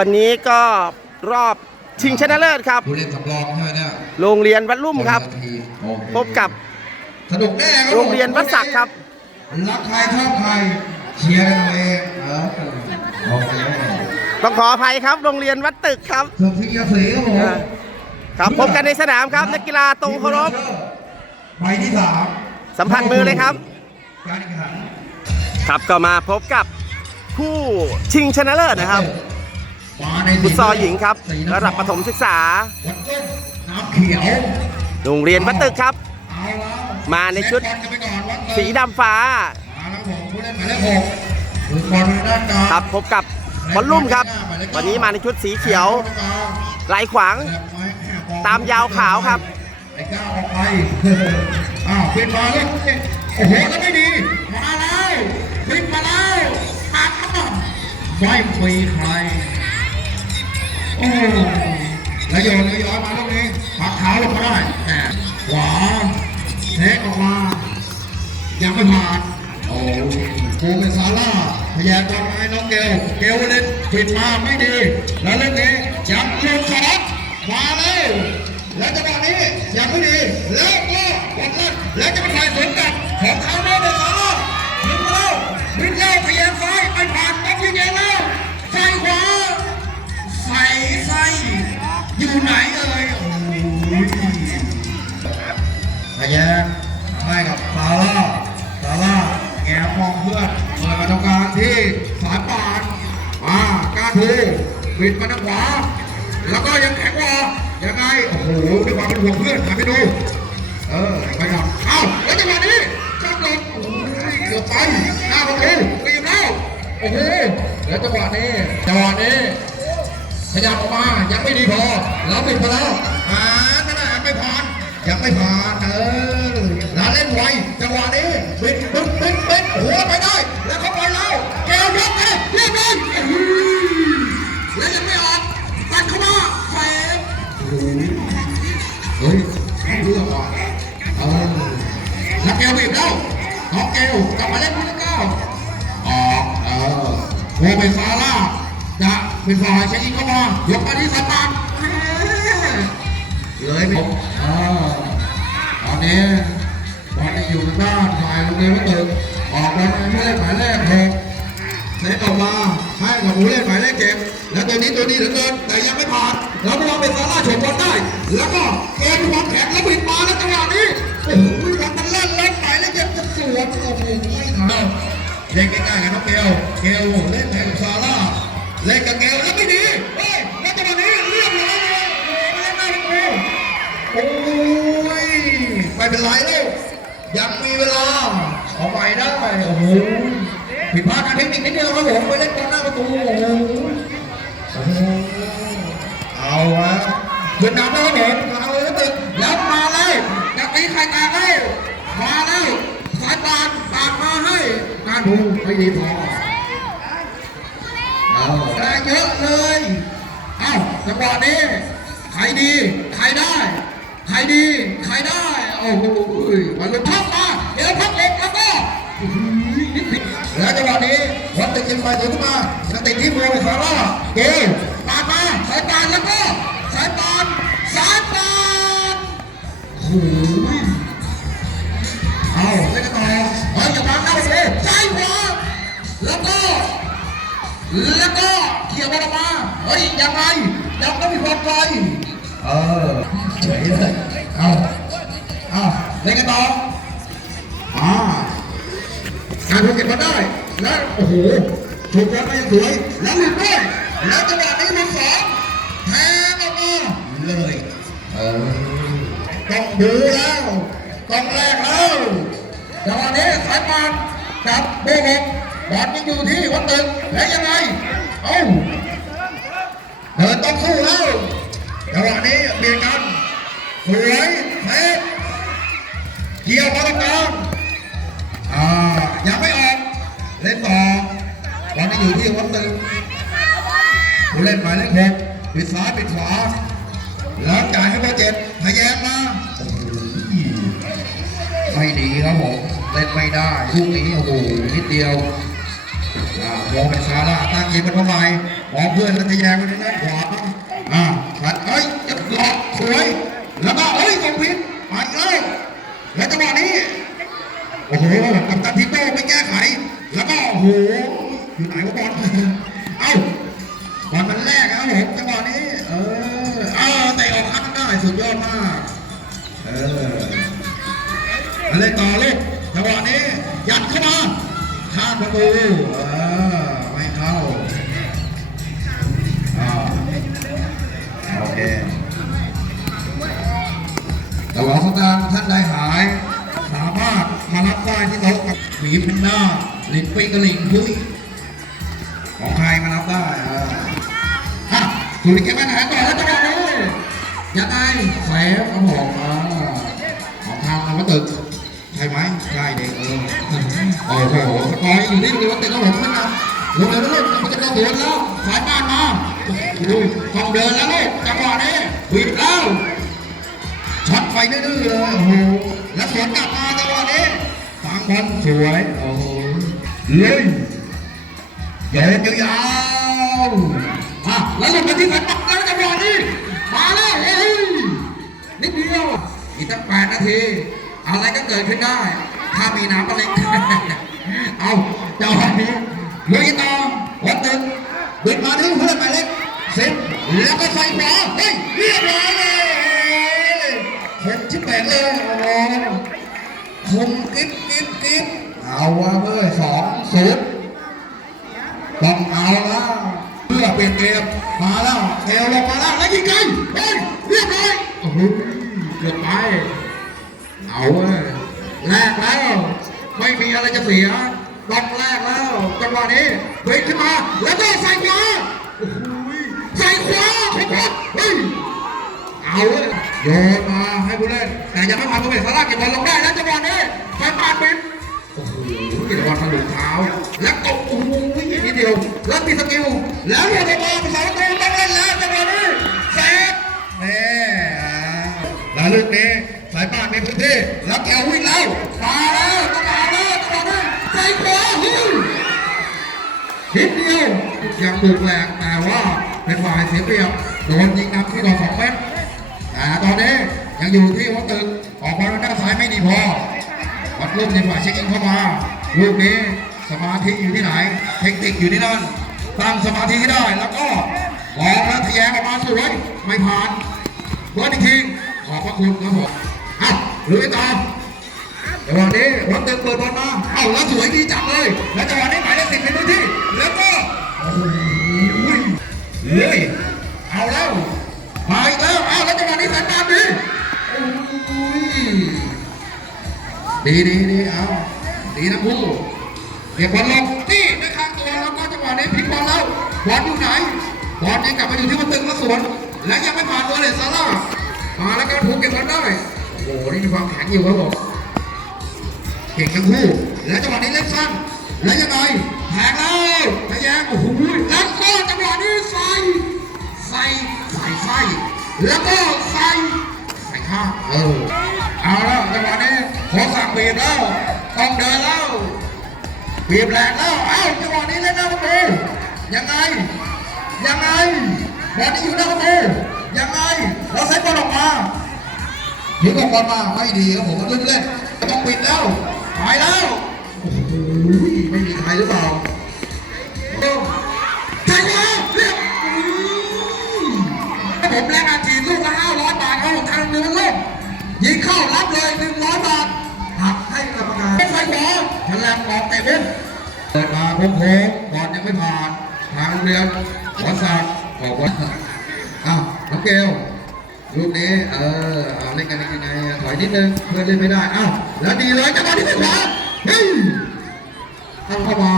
วันนี้ก็รอบชิงชนะเลิศครับ ผู้เล่นสำรองใช่ไหมเนี่ยโรงเรียนวัดลุ่มครับนละทีโอเคพบกับสนุกแน่ครับโรงเรียนวัดศักดิ์ครับ รักใครชอบใครเชียร์กันเอาเองเออโอเคต้องขออภัยครับโรงเรียนวัดตึกครับสุพิยาศรีครับผมอ่าครับพบกันในสนามครับนักกีฬาตรงเคารพ ใบที่สามสัมผัสมือเลยครับ การแข่งขันครับก็มาพบกับผู้ชิงชนะเลิศนะครับมาใน ฟุตซอลหญิงครับสีระดับประถมศึกษาวัดต้นน้ำเขียวโรงเรียนวัดตึกครับเอาแล้วมาในชุดเซตบอลกันไปก่อนวัดตึกสีดำฟ้ามาแล้วผมผู้เล่นหมายเลขหกคือบอลด้านกลางครับพบกับบอลลุ่มครับ วันนี้มาในชุดสีเขียวลายขวาง ตามยาวขาวครับไอ้ก้าวออกไปอ้าวเป็นมาแล้วโอ้โหแล้วไม่ดีมาแล้วพลิกมาแล้วหักมาไม่มีใครโอ้แล้วโยนแล้วย้อนมาลูกนี้ปักเท้าลงมาได้แหมขวาเทออกมา ยังไม่ผ่านโอ้โคเป็นซาร่าพยายามจะมาให้น้องเกลเกลเล่นผิดมาไม่ดี แล้วเรื่องนี้จับชนสองมาเลยแล้วจังหวะนี้ยังไม่ดี แล้วก็วัดลัดแล้วจะไปถ่ายสวนกลับของเข้า อยู่ไหนเอ่ยโอ้ยพยายามให้กับซาร่าซาร่าแอบมองเพื่อนเปิดมาทำการที่สายปานมากาทูบิดมาทางขวา แล้วก็ยังแข็งกว่ายังไง โอ้โหด้วยความเป็นห่วงเพื่อนหันไปดู เออไปครับเอ้าแล้วจังหวะนี้จับหลบโอ้ยเกือบไปหน้าประตูปีบแล้ว โอ้โหแล้วจังหวะนี้จังหวะนี้ ขยับออกมายังไม่ดีพอเราปิดไปแล้วอ่านั่นแหละไม่ผ่านยังไม่ผ่านเออแล้วเล่นไวจังหวะนี้ปิดปิดปิดปิดโอ้โหไปได้ แล้วเขาไปแล้วแกวยกเอ้ยเรียบร้อยแล้วยังไม่ออกตัดเข้ามาแฝงเฮ้ยเขาเลือกอะเออแล้วแกวบีบแล้วน้องแกวกลับมาเล่นที่เก้าออกเออโวเป็นซาร่าจะ เป็นฝ่ายเช็คอินเข้ามายกมาที่สาร์เลยผมเอตอนนี้บอลยังอยู่ทางด้านฝ่ายโรงเรียนวัดตึกออกบอลผู้เล่นหมายเลขหกเซตออกมาให้กับผู้เล่นหมายเลขเจ็ดแล้วตัวนี้ตัวนี้เหลือเกินแต่ยังไม่ผ่านแล้วพวกเราเป็นซาร่าฉกบอลได้ แล้วก็เกมบอลแข็งแล้วบิดมาแล้วจังหวะนี้โอ้โหทำมันเล่นเล่นหมายเลขเจ็ดจะสวนโอ้โหไม่ทันเล่นง่ายๆกับน้องเกลเกลเล่นแทนกับซาร่าเล่นกับ เวลาเอาใหม่ได้โอ้โหผิดพลาดทางเทคนิคนิดเดียวครับผมไปเล่นบอลหน้าประตูโอ้โหโอ้โหเอาวะขึ้นนำแล้วครับผมเอาเลยตึกแล้วมาเลยจะตีไข่แตกเลยมาแล้วสายปานปานมาให้การดูไม่ดีพอเอาได้เยอะเลยเอ้าจังหวะนี้ใครดี ใครได้ ใครดี ใครได้ โอ้โหมันลงพักมา เดี๋ยวพักเล็กแล้วก็แล้วจังหวะนี้วัดติดกินไปถึงขึ้นมา สติที่มือไปคาร่าเกมปาดมาสายปาแล้วก็สายปาสายปาโอ้โหเอาเล่นกันต่อเฮ้ยอย่าบังหน้าประตูซ้ขวาแล้วก็แล้วก็เขี่ยบอลมาเฮ้ยยังไงยังก็มีความไกลเออเฉยเลยเอาเอาเล่นกันต่อ อ่าการถูกเก็บมาได้ แล้วโอ้โหถูกบอลมาอย่สวย แล้วหลุดด้วยแล้วจังหวะนี้หลุดสองแทงออกมาเลยเออต้องดูแล้วต้องแลกแล้วจังหวะนี้สายปานกับโบกบอลยังอยู่ที่วัดตึกแล้วยังไงเอ้าเดินต้องสู้แล้วจังหวะนี้เบียดกันสวยเซฟเกี่ยวบอลกลางายังไม่ออกเล่นต่อบอลยังอยู่ที่วัดตึกผู้เล่นหมายเลขหกปิดซ้ายปิดขวาแล้วจ่ายให้เบอร์เจ็ดพยายามมาโอ้โหไม่ดีครับผมเล่นไม่ได้ลูกนี้โอ้โหนิดเดียวมองเป็นซาร่าตั้งยิงมันเข้าไปมองเพื่อนแล้วทะแยงไปทางด้านขวาอ่าขัดเอ้ยจะหลอกสวยแล้วก็เอ้ยตรงพิษมาอีกแล้วแล้วจังหวะนี้ โอ้โหกับตันทิโต้ไม่แก้ไข แล้วก็โอ้โหอยู่ไหนวะบอลเอ้าบอลมันแรกครับผมจังหวะนี้ เออเออเตะออกข้างได้สุดยอดมาก เออมาเล่นต่อเลูกจังหวะนี้ยัดเข้ามาข้ามประตูเออไม่เข้าอ่าโอเคระหว่าสตางค์ท่านใดหาย สามารถ มารับได้ที่โต๊ะกับหมีแพนด้าลิงปิ้งกระลิงพุ้ยของใครมารับได้อะสุริเก็บปัญหาต่อแล้วจังหวะนี้ยังไงแสบครับผมาของทางนวัตตึกใช่ไหมใช่เด็กเออโอ้โหสกอยอยู่นี่นวัตตึกครับผมขึ้นนำลงเลยนะลูกมันจะกระโดดแล้วสายบ้านมาต้องเดินแล้วลูกจังหวะนี้บิดแล้ว ช็อตไฟดื้อๆเลยโอ้โหแล้วสวนกลับมาจังหวะนี้ฟังบอลสวยโอ้โหเลยเดินยาวๆอะแล้วหลุดมาที่ฝันปักแล้วจังหวะนี้มาแล้วเฮ้ยนิดเดียวอีกตั้งแปดนาทีอะไรก็เกิดขึ้นได้ ถ้ามีน้ำอะไรเอาจังหวะนี้ลุยต่อวัดตึกบิดมาที่เพื่อนหมายเลขสิบแล้วก็ใส่ขวาเฮ้ยเรียบร้อยเลยเนชิบแปดเลยโอ้โหคมกิ๊บกิ๊บกิ๊บเอาว่าเว้ยสองศูนย์ต้องเอาแล้วเพื่อเปลี่ยนเกมมาแล้วเทลลงมาแล้วแล้วยิงไกลเฮ้ยเรียบร้อยโอ้โหเกือบไปเอาเว้ยแลกแล้วไม่มีอะไรจะเสียต้องแลกแล้วจังหวะนี้เฮ้ยขึ้นมาแล้วก็ใส่ขวาโอ้โหใส่ขวาขอบคุณเฮ้ย เอาเลยโยนมาให้ผู้เล่น แต่ยังไม่ผ่านตัวเอกสาราเก็บบอลลงได้แล้วจังหวะนี้แฟนบาดบินโอ้โหเก็บบอลทะลุเท้า แล้วกดโอ้โหนิดเดียวแล้วมีสกิลแล้วเรียบอลภาษาประตูต้องเล่นแล้วจังหวะนี้เซฟแน่อ่าแล้วลูกนี้สายป่านในพื้นที่แล้วแกววิ่งแล้วมาแล้วต้องมาแล้วจังหวะนี้ใจขวาฮ้ยนิดเดียวยังบุกแหลกแต่ว่าเป็นฝ่ายเสียเปรียบโดนยิงนำที่ดอกสองเมตร แต่ตอนนี้ยังอยู่ที่วัดตึกออกมาด้านซ้ายไม่ดีพอวัดลูกในฝ่ายเช็คอินเข้ามาลูกนี้สมาธิอยู่ที่ไหน เทคนิคอยู่ที่นั่นตั้งสมาธิให้ได้แล้วก็ลองแล้วทะแยงออกมาสวยไม่ผ่านร์ดอีกทีขอบพระคุณครับผมอะลุยต่อจังหวะนี้วัดเติมเปิดบอลมาเอ้าแล้วสวยดีจังเลย แล้วจังหวะนี้หมายเลขสิบในพื้นที่แล้วก็โอ้โหเลยเอาแล้วมาอีกแล้ว เอ้าแล้วจังหวะนี้ดีโอ้ยดีดีดีเอาดีนะคู่เก็บบอลลงนี่ในข้างตัวแล้วก็จังหวะนี้พลิกบอลแล้วบอลอยู่ไหนบอลยังกลับมาอยู่ที่วัดตึงแล้วสวน และยังไม่ผ่านตัวเลยซาร่ามาแล้วก็ถูกเก็บบอลได้โอ้โหนี่มีความแข็งอยู่ครับผมเก่งทั้งคู่และจังหวะนี้เล่นสั้นแล้วยังไงแทงแล้วทะแยงโอ้โหแล้วก็จังหวะนี้ใส่ใส่ใส่ไส้ แล้วก็ใส่ใส่ข้างเออเอาแล้วจังหวะนี้โคสั่งบีบแล้วต้องเดินแล้วบีบแรงแล้วเอ้าจังหวะนี้เล่นหน้าประตูยังไง ยังไงบอลนี้อยู่หน้าประตูยังไงเราใส่บอลออกมาถึงออกบอลมาไม่ดีครับผมเล่นเล่นต้องปิดแล้วไปแล้วโอ้โหไม่มีใครหรือเปล่า เข้ารับเลยหนึ่งร้อยบาทหักให้กรรมการไม่ไฟขวาฉลับออกเตะมุมเปิดมาโค้งๆบอลยังไม่ผ่านทางโรงเรียนหัวสักบอกว่าอ้าวน้องเกลลูกนี้เออเอาเล่นกันยังไงอะถอยนิดนึงเพื่อนเล่นไม่ได้อ้าวแล้วดีเลยจังหวะที่ไม่ขวาเฮ้ยตั้งเข้ามา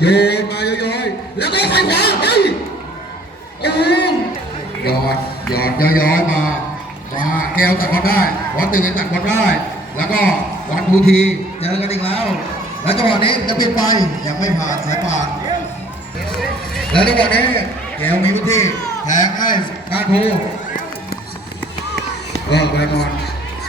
โยนมาโยยๆแล้วก็ใส่ขวาเฮ้ยโอ้ยหยอดหยอดย้อยๆมา มาแก้วตัดบอลได้วัดตึงยังตัดบอลได้ แล้วก็วันทูทีเจอกันอีกแล้ว แล้วจังหวะนี้จะเปิดไปยังไม่ผ่านสายป่านแล้วจังหวะนี้แก้วมีพื้นที่แทงให้การทูเออไปบอล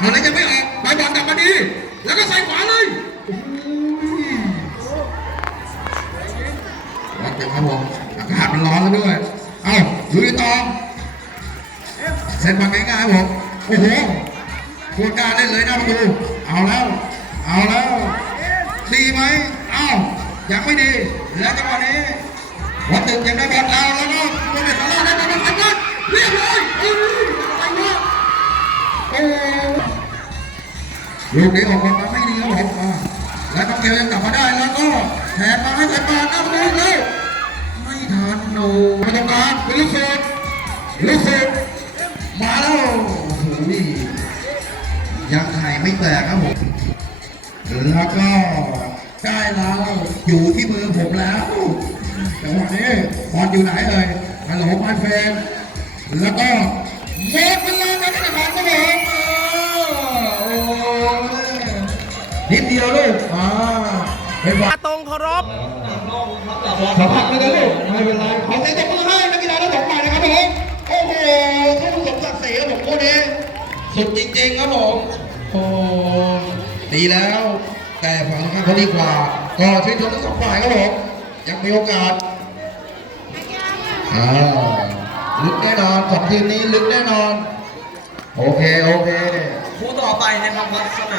อะไรจะไม่ออกไปบอลกลับมาดี แล้วก็ใส่ขวาเลยโอ้ยนครับผมอากาศมันร้อนแล้วด้วย เอ้าลุยต่อ เส้นบอลง่ายๆครับผมโอ้โหควรกล้ารเล่นเลยนะประตูเอาแล้ว เอาแล้ว ดีไหมเอ้ายังไม่ดี แล้วจังหวะนี้วัดตึกยังได้บอลแล้วแล้วก็ไม่ได้สามารได้บอลสำเร็จเรียบร้อยอ้ยอะไรวะโอ้ลูกนี้ออกมาไม่ดีครับผมแล้วน้องเกลยังกลับมาได้แล้วก็แทนมาให้แทนมาหน้าประตูอีกแล้วไม่ทันโนประตูกลางเป็นลูกเสือลูกเสือ ไข่ไม่แตกครับผม แล้วก็ได้แล้วอยู่ที่มือผมแล้วจังหวะนี้บอลอยู่ไหนเลยฮัลโหลมาเฟนแล้วก็เมดเวลาการแข่งขันครับผมโอ้นิดเดียวลูกอ่าเป็นบอลตรงเคารพสัมผัสไปเลยลูกไม่เป็นไรขอเสียงตบมือให้นักกีฬาทั้งสองฝ่ายนะครับผมโอ้โหเขาสมศักดิ์ศรีครับผมคู่นี้สุดจริงๆครับผม โอ้ดีแล้ว แต่ฝั่งตรงข้ามเขาดีกว่า ก็ชื่นชมทั้งสองฝ่ายครับผมยังมีโอกาสอ่าลึกแน่นอนสองทีมนี้ลึกแน่นอน โอเค โอเค คู่ต่อไปนะครับลักษณะ